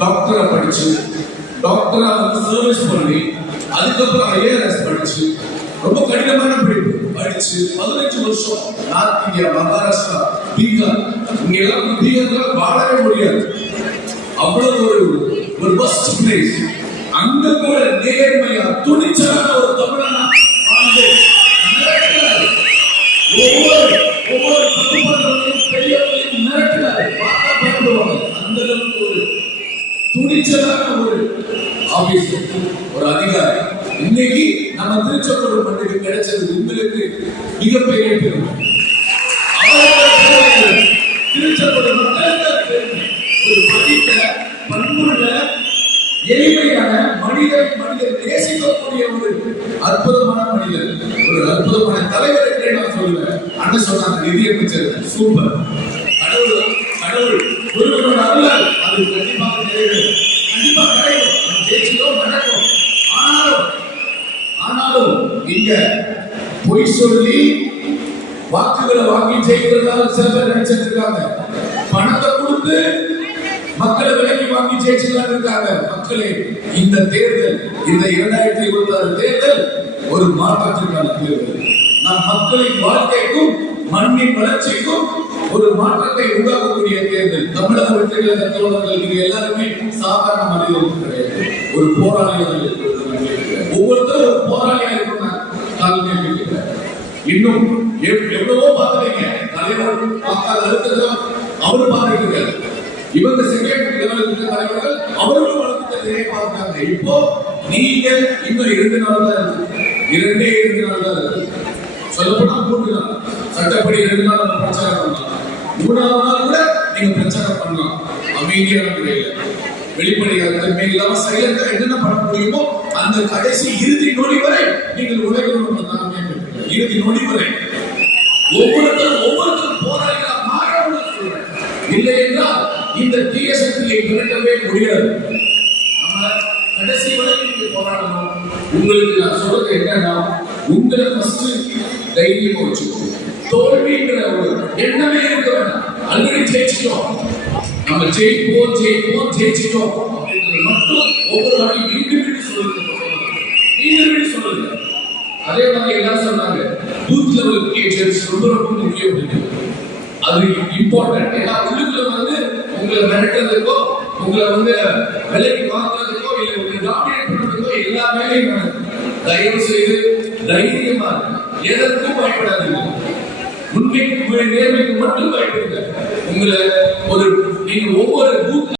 டாக்டரா படிச்சு டாக்டரா சர்வீஸ் பண்ணி அதுக்கப்புறம் ஐஏஎஸ் படிச்சு ரொம்ப கடினமான படிப்பு படிச்சு 15 வருஷம் நார்த் இந்தியா, மகாராஷ்டிரா, பீகார் இங்கெல்லாம் பீகார்ல வாழவே முடியாது. அவ்வளவு ஒரு பெஸ்ட் பிளேஸ். அங்க கூட நேர்மையா துணிச்சலான ஒரு தமிழனா வாழ்ந்து ஒவ்வொரு குடும்பங்களும் பெரியவர்களையும் மிரட்டினாரு. பார்த்தா பயப்படுவாங்க. அந்த அளவுக்கு ஒரு துணிச்சலான ஒரு ஆபீசர், ஒரு அதிகாரி. இன்னைக்கு நம்ம திருச்செங்கோடு மண்ணுக்கு கிடைச்சது உங்களுக்கு மிகப்பெரிய பெருமை. திருச்செங்கோடு மக்களுக்கு ஒரு படித்த பண்புள்ள எளிமையான மனிதர் நேசிக்கக்கூடிய ஒரு அற்புதமான மனிதர், ஒரு அற்புதமான தலைவர் என்றே நான் சொல்லுவேன். அண்ணன் சொன்னாங்க நிதியமைச்சர் சூப்பர். கடவுள் ஒருவரோட அருளால் அது கண்டிப்பாக நிறைவேறும், கண்டிப்பாக கிடைக்கும், ஜெயிச்சதும் நடக்கும். ஆனாலும் இங்க பொய் சொல்லி வாக்குகளை வாங்கி ஜெயிக்கிறதா சில பேர் நினைச்சிட்டு இருக்காங்க. பணத்தை கொடுத்து மக்களை விலைக்கு வாங்கி ஜெயிச்சுதான் இருக்காங்க. மக்களே, இந்த தேர்தல், இந்த 2026 தேர்தல் ஒரு மாற்றத்திற்கான தேர்தல். நம் மக்களின் வாழ்க்கைக்கும் மண்ணின் வளர்ச்சிக்கும் ஒரு மாற்றத்தை உண்டாக்கக்கூடிய தேர்தல். தமிழக வெற்றிகள் தோழர்கள் நீங்க எல்லாருமே சாதாரண மனிதர்கள் கிடையாது, ஒரு போராளியாக இருக்கிறது. ஒவ்வொருத்தரும் ஒரு போராளியா இருக்கணும். இன்னும் எவ்வளவோ பார்த்துறீங்க. தலைவர் பார்க்காத அடுத்ததான் அவரு பார்த்துட்டு இருக்காரு. இவங்க செகண்ட் லெவலுக்கு தலைவர்கள் அவர்களும் வளர்த்துட்டதே பார்த்தாங்க. இப்போ நீங்க இன்னும் 2 நாள் தான் இருக்கு, 2 நாள் தான் இருக்கு. சொல்லப்போனா 3 நாள். சட்டப்படி 2 நாள் நம்ம பிரச்சாரம் பண்ணலாம். 3ஆவது நாள் கூட நீங்க பிரச்சாரம் பண்ணலாம். அமைதியான முறையில் வெளிப்படையாக தன்மை இல்லாம சைலண்டா என்னென்ன பண்ண முடியுமோ அந்த கடைசி இறுதி நொடி வரை நீங்கள் உலகம் இறுதி நொடி வரை ஒவ்வொருத்தரும் போராளிகளா மாறணும்னு சொல்றேன். இல்லை என்றால் இந்த தீய சக்தியை விரட்டவே முடியாது. நம்ம கடைசி வரை நீங்க போராடணும். உங்களுக்கு நான் சொல்றது என்னன்னா, உங்களை ஃபர்ஸ்ட் தைரியமா வச்சுக்கோங்க. தோல்விங்கிற ஒரு எண்ணமே இருக்க வேண்டாம். ஆல்ரெடி ஜெயிச்சிட்டோம், நம்ம ஜெயிச்சிட்டோம் அப்படின்றது மட்டும் ஒவ்வொரு நாளையும் மீண்டும் சொல்லுங்க. அதே மாதிரி எல்லாரும் சொன்னாங்க பூத் லெவல் எஜென்ட்ஸ் ரொம்ப முக்கியம். அது இம்பார்ட்டன்ட். ஏன்னா உள்ளுக்குள்ள உங்களை மிரட்டுறதுக்கோ, உங்களை விலைக்கு வாங்குறதுக்கோ, இல்லை உங்களை டாமினேட் பண்றதுக்கோ எல்லா வேலையும் நடக்கும். தயவு செய்து தைரியமா எதற்கும் பயப்படாதீங்க. உண்மைக்கு நேர்மைக்கு மட்டும் பயப்படுங்க. உங்களை நீங்க ஒவ்வொரு பூத்